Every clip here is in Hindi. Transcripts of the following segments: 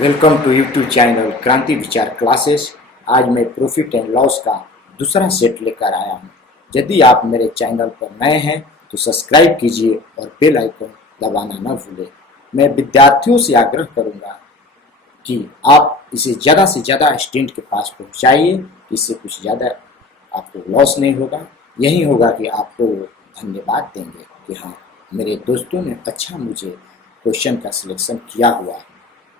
वेलकम टू यूट्यूब चैनल क्रांति विचार क्लासेस। आज मैं प्रॉफिट एंड लॉस का दूसरा सेट लेकर आया हूँ। यदि आप मेरे चैनल पर नए हैं तो सब्सक्राइब कीजिए और बेल आइकन दबाना न भूलें। मैं विद्यार्थियों से आग्रह करूँगा कि आप इसे ज़्यादा से ज़्यादा स्टूडेंट के पास पहुँचाइए, इससे कुछ ज़्यादा आपको लॉस नहीं होगा। यही होगा कि आपको धन्यवाद देंगे कि हाँ, मेरे दोस्तों ने अच्छा मुझे क्वेश्चन का सिलेक्शन किया हुआ है,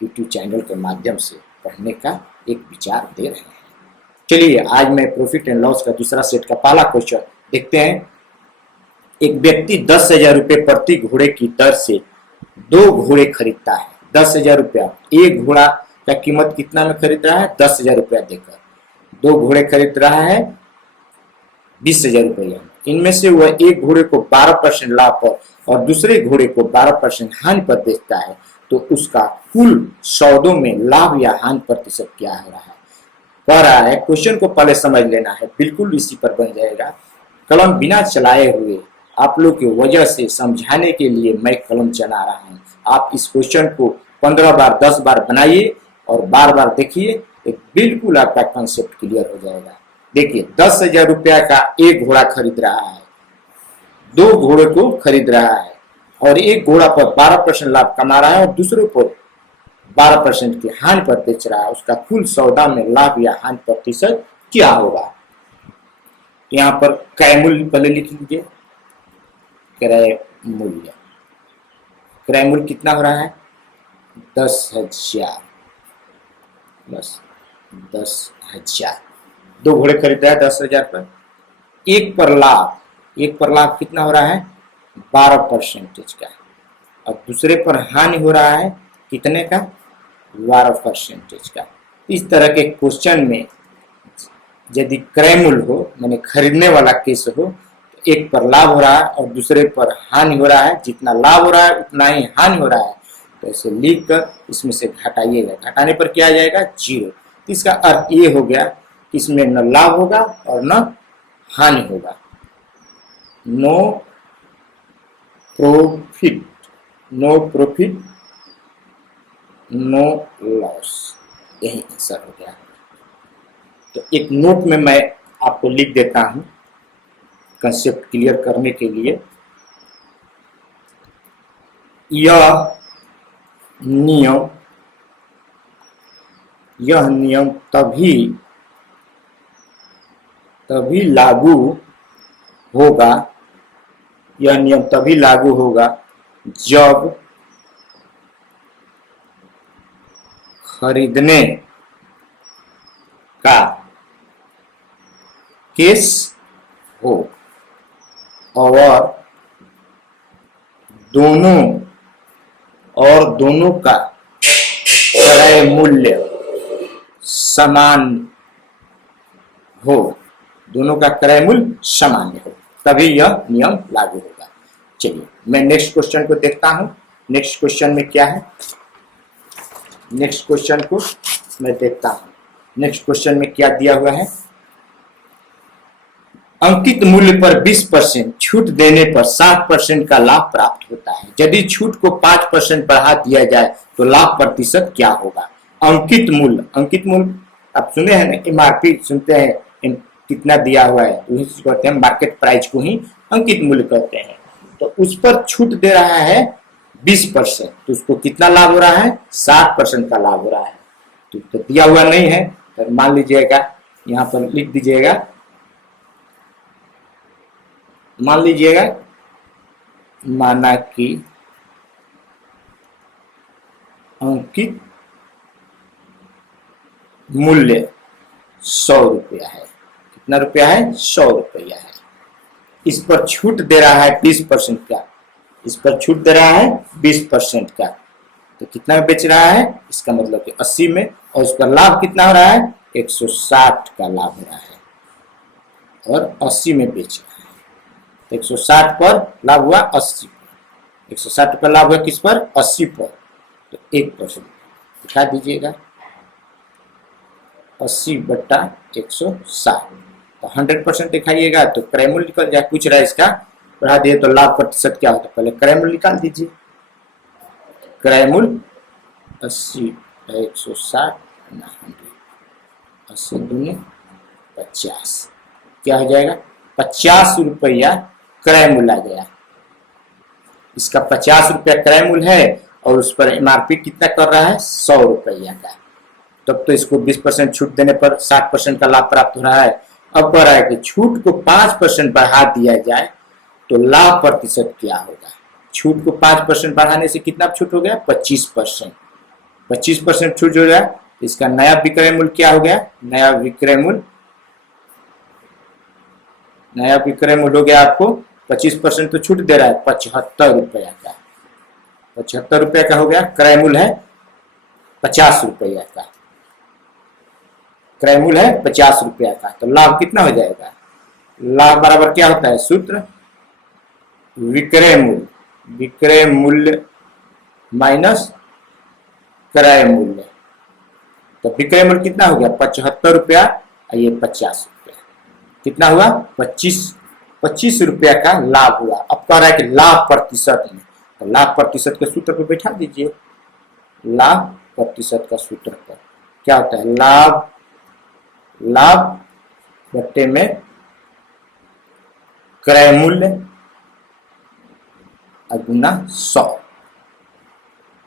यूट्यूब चैनल के माध्यम से पढ़ने का एक विचार दे रहे हैं। चलिए आज मैं प्रॉफिट एंड लॉस का दूसरा सेट का पहला क्वेश्चन देखते हैं। एक व्यक्ति 10,000 रुपये प्रति घोड़े की दर से 2 घोड़े खरीदता है। 10,000 रुपया, एक घोड़ा का कीमत कितना में खरीद रहा है? 10,000 रुपया देकर 2 घोड़े खरीद रहा है 20,000 रुपया। इनमें से वह एक घोड़े को 12% लाभ पर और दूसरे घोड़े को 12% हानि पर बेचता है, तो उसका कुल सौदों में लाभ या हानि प्रतिशत क्या हो रहा है? कह रहा है क्वेश्चन को पहले समझ लेना है, बिल्कुल इसी पर बन जाएगा। कलम बिना चलाए हुए आप लोग की वजह से समझाने के लिए मैं कलम चला रहा हूँ। आप इस क्वेश्चन को 15 बार 10 बार बनाइए और बार बार देखिए, एक बिल्कुल आपका कंसेप्ट क्लियर हो जाएगा। देखिए 10,000 रुपया का एक घोड़ा खरीद रहा है, 2 घोड़े को खरीद रहा है और एक घोड़ा पर 12% लाभ कमा रहा है और दूसरे पर 12% की हानि पर बेच रहा है। उसका कुल सौदा में लाभ या हानि प्रतिशत क्या होगा? यहाँ पर क्रय मूल्य पहले लिख लीजिए। क्रय मूल्य, क्रय मूल्य कितना हो रहा है? 10,000 बस 10,000। 2 घोड़े खरीद रहा है 10,000 पर। एक पर लाभ कितना हो रहा है? 12% का। और दूसरे पर हानि हो रहा है कितने का? 12% का। इस तरह के क्वेश्चन में यदि क्रय मूल्य हो, माने खरीदने वाला केस हो, तो एक पर लाभ हो रहा है और दूसरे पर हानि हो रहा है, जितना लाभ हो रहा है उतना ही हानि हो रहा है, तो ऐसे लिख कर इसमें से घटाइएगा। घटाने पर क्या आ जाएगा? 0। इसका अर्थ ये हो गया कि इसमें न लाभ होगा और न हानि होगा। No profit, no profit no loss, यही आंसर हो गया। तो एक नोट में मैं आपको लिख देता हूं कंसेप्ट क्लियर करने के लिए। यह नियम तभी लागू होगा, यह नियम तभी लागू होगा जब खरीदने का केस हो और दोनों का क्रय मूल्य समान हो, दोनों का क्रय मूल्य समान हो, तभी यह नियम लागू होगा। चलिए मैं नेक्स्ट क्वेश्चन को देखता हूं। नेक्स्ट क्वेश्चन में क्या है? नेक्स्ट क्वेश्चन को मैं देखता हूं। नेक्स्ट क्वेश्चन में क्या दिया हुआ है? अंकित मूल्य पर 20% छूट देने पर 7% का लाभ प्राप्त होता है। यदि छूट को 5% बढ़ा दिया जाए तो लाभ प्रतिशत क्या होगा? अंकित मूल्य आप सुने हैं ना, एमआरपी सुनते हैं, कितना दिया हुआ है, वही कहते हैं मार्केट प्राइस को ही अंकित मूल्य कहते हैं। तो उस पर छूट दे रहा है 20%, तो उसको कितना लाभ हो रहा है? 7% का लाभ हो रहा है। तो दिया हुआ नहीं है, तो मान लीजिएगा, यहाँ पर लिख दीजिएगा, मान लीजिएगा माना कि अंकित मूल्य 100 रुपया है। कितना रुपया है? 100 रुपया है। इस पर छूट दे रहा है 20% का, इस पर छूट दे रहा है 20% का, तो कितना में बेच रहा है? इसका मतलब कि 80 में, और इस पर लाभ कितना हो रहा है? 160 का लाभ हो रहा है और 80 में बेच रहा है। तो 160 पर लाभ हुआ 80 पर, 160 पर लाभ हुआ किस पर? 80 पर, तो 1% दिखा दीजिएगा। 80/160, तो 100% दिखाइएगा तो क्रय मूल्य निकल जाए। पूछ रहा है इसका बढ़ा दिए तो लाभ प्रतिशत क्या होता है? पहले क्रय मूल्य निकाल दीजिए। क्रय मूल्य 80 160 ना 100, 80 दूनी 50, क्या हो जाएगा 50 रुपया क्रय मूल्य आ गया। इसका 50 रुपया क्रय मूल्य है और उस पर एमआरपी कितना कर रहा है 100 रुपया का। तब तो इसको 20% छूट देने पर 60% का लाभ प्राप्त हो रहा है। अब कह रहा है कि छूट को 5% बढ़ा दिया जाए तो लाभ प्रतिशत क्या होगा। छूट को 5% बढ़ाने से कितना छूट हो गया 25%। 25% छूट हो गया, इसका नया विक्रय मूल्य क्या हो गया, नया विक्रय मूल्य हो गया आपको 25% तो छूट दे रहा है 75 रुपया का। 75 रुपया का हो गया, क्रय मूल्य है 50 रुपया का, क्रय मूल्य है 50 रुपया का। तो लाभ कितना हो जाएगा, लाभ बराबर क्या होता है सूत्र, विक्रय मूल्य माइनस क्रय मूल्य। तो विक्रय मूल्य कितना हो गया 75 रुपया और ये 50 रुपया, कितना हुआ 25 रुपया का लाभ हुआ। अब कह रहा है कि लाभ प्रतिशत में, तो लाभ प्रतिशत के सूत्र पर बैठा दीजिए। लाभ प्रतिशत का सूत्र पर क्या होता है, लाभ बट्टे में क्रय मूल्य गुना 100।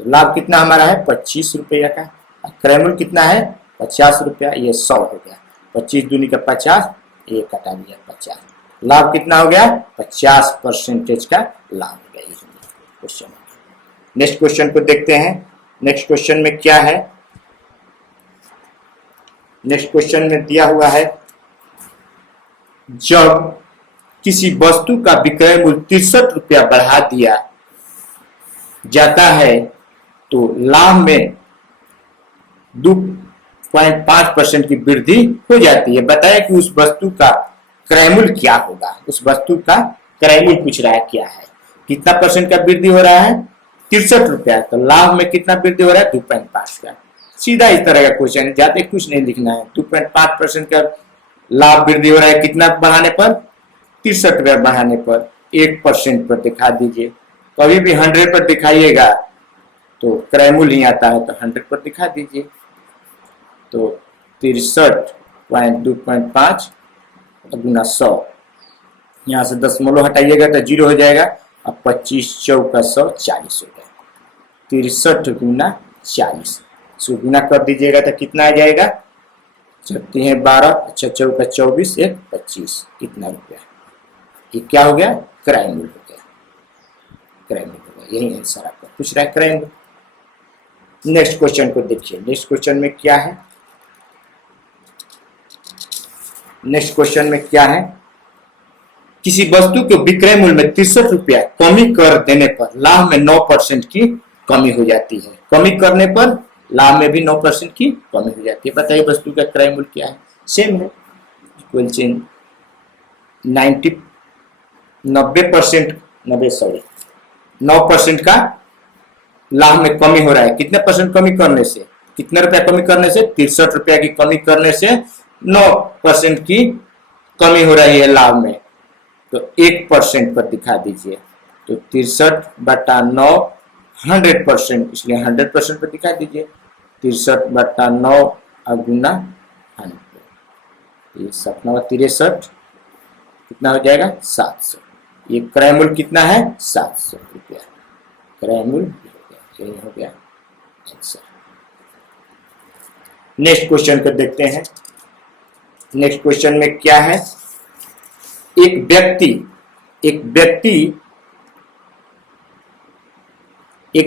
तो लाभ कितना हमारा है 25 रुपया का, क्रय मूल्य कितना है 50 रुपया, ये 100 हो गया। 25 दूनी का 50, ये कटा दिया 50, लाभ कितना हो गया 50% का लाभ हो गया। क्वेश्चन, नेक्स्ट क्वेश्चन को देखते हैं। नेक्स्ट क्वेश्चन में क्या है, नेक्स्ट क्वेश्चन में दिया हुआ है जब किसी वस्तु का विक्रय मूल्य 63 रुपया बढ़ा दिया जाता है तो लाभ में 2.5% की वृद्धि हो जाती है। बताया कि उस वस्तु का क्रय मूल्य क्या होगा, उस वस्तु का क्रय मूल्य पूछ रहा है क्या है, कितना परसेंट का वृद्धि हो रहा है 63 रुपया, तो लाभ में कितना वृद्धि हो रहा है 2.5 का। सीधा इस तरह का क्वेश्चन है, ज्यादा कुछ नहीं लिखना है। 2.5% का लाभ वृद्धि हो रहा है कितना बढ़ाने पर 63 रुपया बढ़ाने पर, 1% पर दिखा दीजिए। कभी भी 100 पर दिखाइएगा तो क्रय मूल्य ही आता है, तो 100 पर दिखा दीजिए। तो 63.2.5 गुना 100, यहाँ से दशमलव हटाइएगा तो 0 हो जाएगा। अब 25 चौका 100 40 हो गया। 63 गुना 40, इसको गुना कर दीजिएगा तो कितना आ जाएगा, 12, अच्छा चौका 24, 1 25, कितना रुपया, ये क्या हो गया क्रय मूल्य हो गया, क्रय मूल्य हो गया। यही आंसर आपका पूछ रहा है क्रय मूल्य। नेक्स्ट क्वेश्चन को देखिए, नेक्स्ट क्वेश्चन में क्या है, नेक्स्ट क्वेश्चन में क्या है, किसी वस्तु के विक्रय मूल्य में 63 रुपया कमी कर देने पर लाभ में 9% की कमी हो जाती है। कमी करने पर लाभ में भी 9% की कमी हो जाती है। बताइए वस्तु का क्रय मूल्य क्या है, सेम है, इक्वल चेंज 9% का लाभ में कमी हो रहा है। कितने परसेंट कमी करने से, कितने रुपया कमी करने से 63 रुपया की कमी करने से 9% की कमी हो रही है लाभ में, तो 1% पर दिखा दीजिए। तो 63/9 100%, इसलिए 100% पर दिखा दीजिए। 63/9 गुना 100, 63 कितना हो जाएगा 700। ये क्रय मूल्य कितना है 700 रुपया, क्रय मूल्य हो गया आंसर। नेक्स्ट क्वेश्चन को देखते हैं। नेक्स्ट क्वेश्चन में क्या है, एक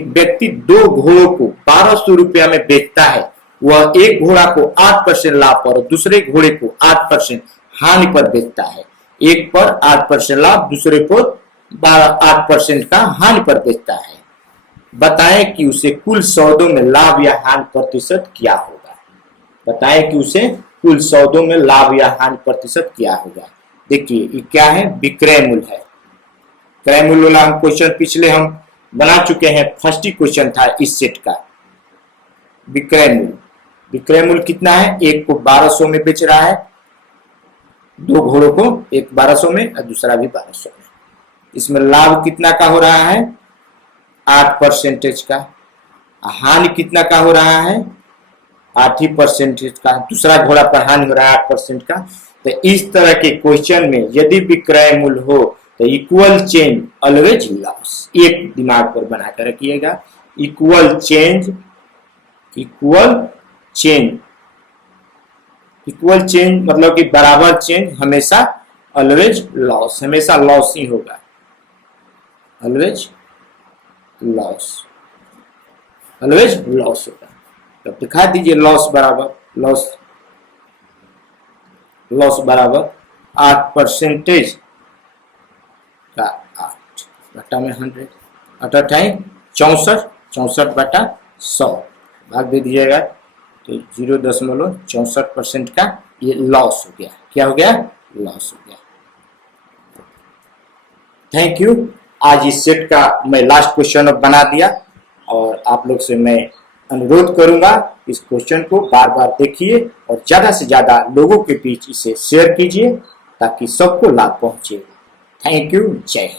व्यक्ति 2 घोड़ों को 1200 रुपया में बेचता है। वह एक घोड़ा को 8% लाभ पर और दूसरे घोड़े को 8% हानि पर बेचता है। एक पर 8% लाभ, दूसरे को 8% का हानि पर बेचता है। बताएं कि उसे कुल सौदों में लाभ या हानि प्रतिशत क्या होगा। बताएं कि उसे कुल सौदों में लाभ या हानि प्रतिशत क्या होगा। देखिए ये क्या है, विक्रय मूल्य है। क्रय मूल्य वाला हम क्वेश्चन पिछले हम बना चुके हैं, फर्स्ट ही क्वेश्चन था इस सेट का। विक्रय मूल्य कितना है, एक को 1200 में बेच रहा है, 2 घोड़ों को, एक 1200 में और दूसरा भी 1200 में। इसमें लाभ कितना का हो रहा है 8% का, हानि कितना का हो रहा है, 8% का। दूसरा घोड़ा पर हानि हो रहा है 8% का। तो इस तरह के क्वेश्चन में यदि विक्रय मूल्य हो तो इक्वल चेंज ऑलवेज लॉस, एक दिमाग पर बना कर रखिएगा। इक्वल चेंज मतलब कि बराबर चेंज हमेशा ऑलवेज लॉस, हमेशा लॉस ही होगा, ऑलवेज लॉस होगा। तो दिखा दीजिए लॉस बराबर 8% का 8 बटा में 100, 8 64/100 भाग दे दीजिएगा तो 0.64% का ये लॉस हो गया। क्या हो गया? लॉस हो गया। Thank you. आज इस सेट का मैं लास्ट क्वेश्चन बना दिया और आप लोग से मैं अनुरोध करूंगा इस क्वेश्चन को बार बार देखिए और ज्यादा से ज्यादा लोगों के बीच इसे शेयर कीजिए ताकि सबको लाभ पहुंचे। Thank you. जय हिंद।